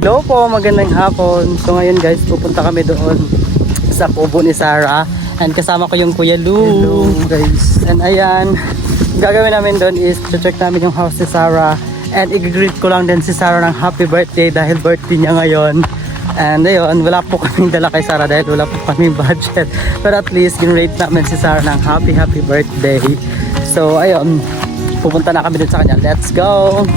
Hello po, magandang hapon. So ngayon guys, pupunta kami doon sa kubo ni Sarah. And kasama ko yung Kuya Lou. Hello guys. And ayan, gagawin namin doon is check namin yung house ni Sarah. And i-greet ko lang din si Sarah ng happy birthday dahil birthday niya ngayon. And ayun, wala po kaming dala kay Sarah dahil wala po kaming budget. But at least, ginrate namin si Sarah ng happy birthday. So ayun, pupunta na kami dun sa kanya. Let's go!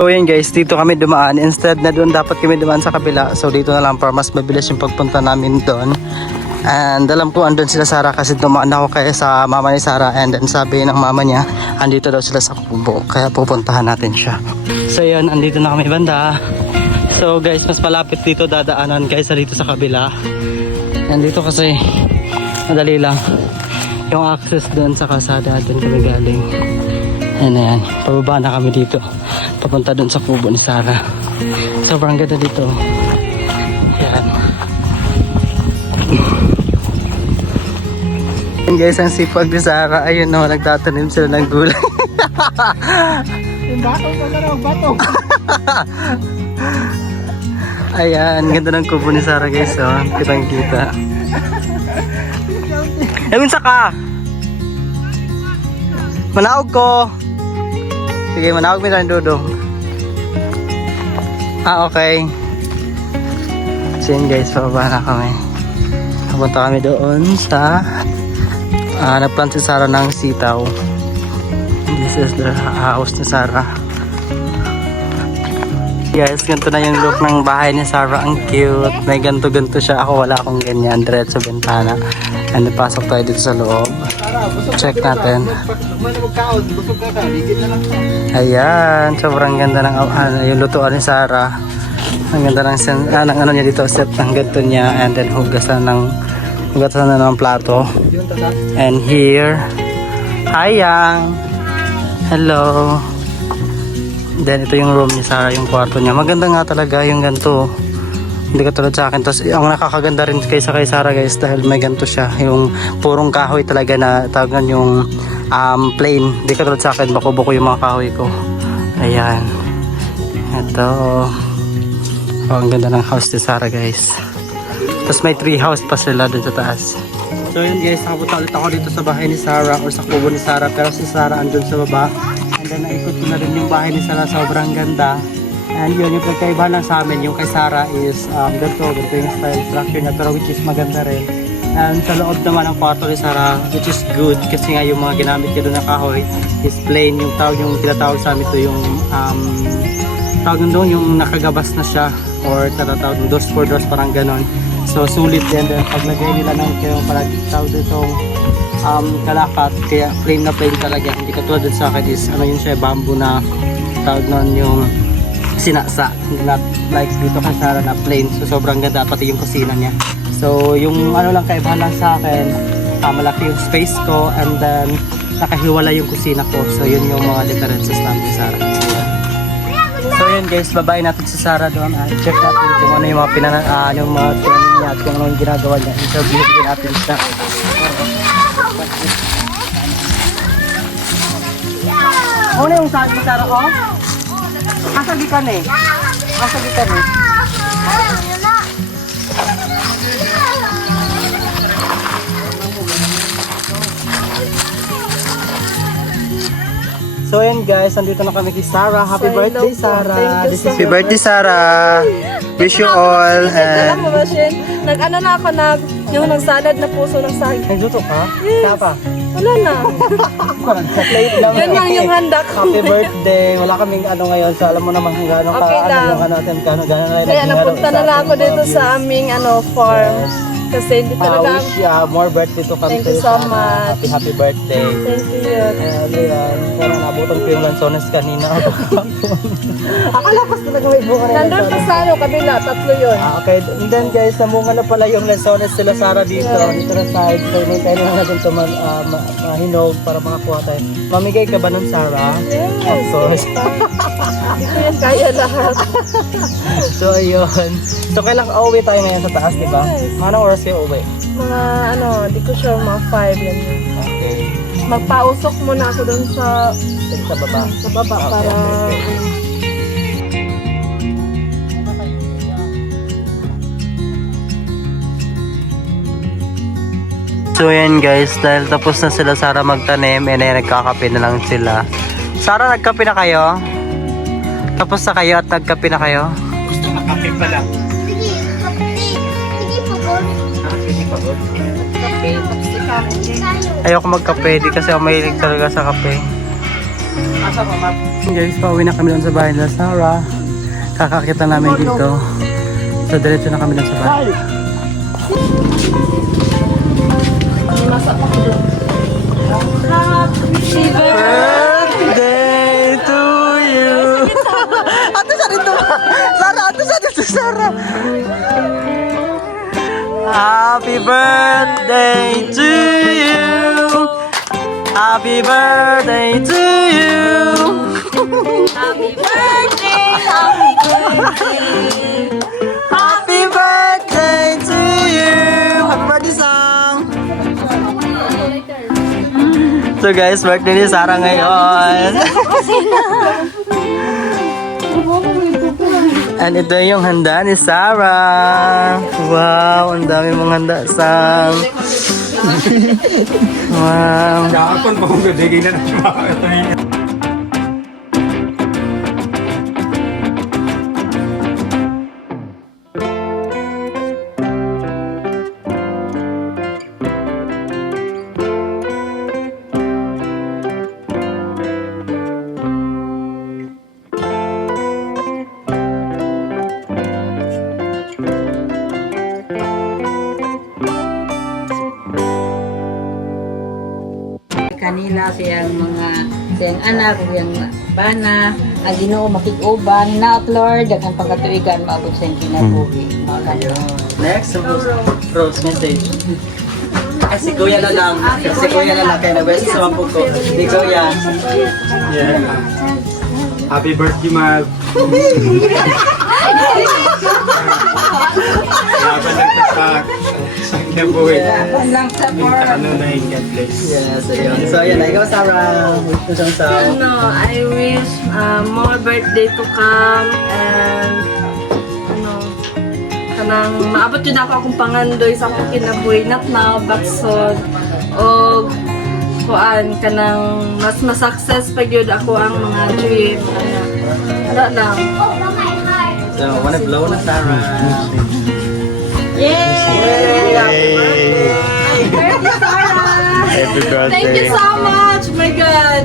So yun guys, dito kami dumaan. Instead na doon dapat kami dumaan sa kabila. So dito na lang para mas mabilis yung pagpunta namin doon. And alam ko andun sila Sarah kasi dumaan ako kaya sa mama ni Sarah. And then sabi ng mama niya, andito daw sila sa kubo. Kaya pupuntahan natin siya. So yun, andito na kami banda. So guys, mas malapit dito dadaanan kaysa dito sa kabila. And dito kasi madali lang yung access doon sa kalsada. Doon kami galing. And ayan, pababa na kami dito. Papunta doon sa kubo ni Sarah. Sobrang ganda dito. Ayan. Ayan guys, ang sipag ni Sarah. Ayun no, nagtatanim sila ng gulay. Yung batong ka na raw, batong. Ayan, ganda ng kubo ni Sarah guys. Oh. Kitang kita. Ewan sa ka! Manaog ko! Sige, manaog mo na Dudong. Ah, okay. So yun guys, pababa na kami. Pupunta kami doon sa nagplant si Sarah ng sitaw. This is the house ni Sarah. Guys, ganito na yung look ng bahay ni Sarah. Ang cute. May ganto-ganto siya. Ako wala akong ganyan. Diretso bintana. And napasok tayo dito sa loob. Check natin. Ayan. Sobrang ganda ng yung lutuan ni Sarah. Ang ganda ng ano niya dito. Set ng ganto niya. And then hugasan na ng plato. And here. Hi Yang. Hello. Then ito yung room ni Sarah, yung kwarto niya. Maganda nga talaga yung ganito. Hindi ka tulad sa akin. Tapos ang nakakaganda rin kay Sarah guys dahil may ganito siya. Yung purong kahoy talaga na tawagan yung plain. Hindi ka tulad sa akin. Bako-bako yung mga kahoy ko. Ayan. Ito. Oh, ang ganda ng house ni Sarah guys. Tapos may tree house pa sila dun sa taas. So yun guys, nakapunta ulit ako dito sa bahay ni Sarah or sa kubo ni Sarah. Pero si Sarah andun sa baba. And then naikot ko na rin yung bahay ni Sarah, sobrang ganda. And yun, yung pagkaiba lang sa amin, yung kay Sarah is ganito yung style structure na pero which is maganda rin. And sa loob naman ng kwarto ni Sarah, which is good kasi nga yung mga ginamit niya doon na kahoy is plain. Yung tinatawag sa amin ito yung tawag doon yung nakagabas na siya or tinatawag doors for doors, parang ganon. So sulit din. Then paglagay nila ng yung parang tawag itong kalakat, kaya plain na plain talaga. Hindi katulad dun sa akin is ano yun siya, bamboo na tawag nun yung sinasa, not like dito kay Sarah na plain. So sobrang ganda pati yung kusina niya. So yung ano lang kaibahan lang sa akin, malaki yung space ko and then nakahiwala yung kusina ko. So yun yung mga differences namin ni Sarah. So yun guys, babae natin si Sarah doon. Check natin kung ano yung mga tinanim niya at kung ano yung ginagawa niya. Interview din natin siya. Ano yung saan mo Sarah ko? Kasagikan eh. Kasagikan eh. So yan guys, nandito na kami kay Sarah. Happy birthday Sarah. Happy birthday Sarah. Wish you all. And nag-ano na ako, yung nagsalad na puso ng saging. Nagluto ka? Yes. Kapa? Wala na. Yan lang yung handa ko. Happy birthday. Wala kaming ano ngayon. So alam mo naman kung gaano Okay lang. yung ano natin. Gaano na rin. Kaya napunta na lang ako dito sa aming farm. Kasi hindi talaga. Wish more birthday to come Thank to you so much. Happy birthday. Thank you. Ayan. Pero nabutan ko yung lansones kanina. Akala ko talaga may bunga na Nandun pa sa kabila, tatlo yun. Okay. And then guys, namunga na pala yung lansones sila Sarah dito. Dito na side. So may tayo na natin ito mahinog para makakuha tayo. Mamigay ka ba ng Sarah? Yes. Of course. Hindi ko yan kaya lahat. So ayun. So kailang uuwi tayo ngayon sa taas, di ba? Yes. Anong oras kayo uuwi? Mga di ko sure, mga 5 yan yun. Okay. Magpausok muna ako dun sa Sa baba. para So yan guys, dahil tapos na sila Sarah magtanim, and then nagkakape na lang sila. Sarah, nagkape na kayo? Tapos na kayo at nagkape na kayo? Gusto makape pa lang. Ayoko magkape, di kasi ako mahilig talaga sa kape. Asa pa, Map? Guys, pauwi na kami doon sa bahay nila Sarah. Kakakita namin dito. So, diretso na kami doon sa bahay. Birthday to you! Ate, sa dito ba? Sarah, ate, sa dito, Sarah! Happy birthday to you! Happy birthday to you! Happy birthday, happy birthday. Happy birthday to you! Happy birthday song! So guys, birthday ni Sarah ngayon. And ito yung handa ni Sarah. Wow, ang dami mong handa, Sam. Wow. Kakakon pa kung gadigay na natin. Kanila siyang siyang anak, siyang bana, ang Ginoo makig-uban, hinaot Lord, daghang pagkatuigan maabot siyang kinabuhi. Next, Rose message. Si Kuya na lang. Si Kuya na lang. Kaya nabasa sa mampug ko. Si Kuya. Yeah. Happy birthday, Map. Laban lang sa kinabuhi. Lang sa Ano na yung God bless. Yes, ayun. So, ayun. Ikaw, Sarah. Wish mo siyang sa... I wish more birthday to come and kanang maabot yun ako akong pangandoy sa akong kinabuhi not now but soon o kuan kanang mas success pag yun ako ang mga dream wala lang. So, wanna blow na, Sarah? Yay! Happy birthday, Sarah! Happy birthday. Thank you so much! Oh my God!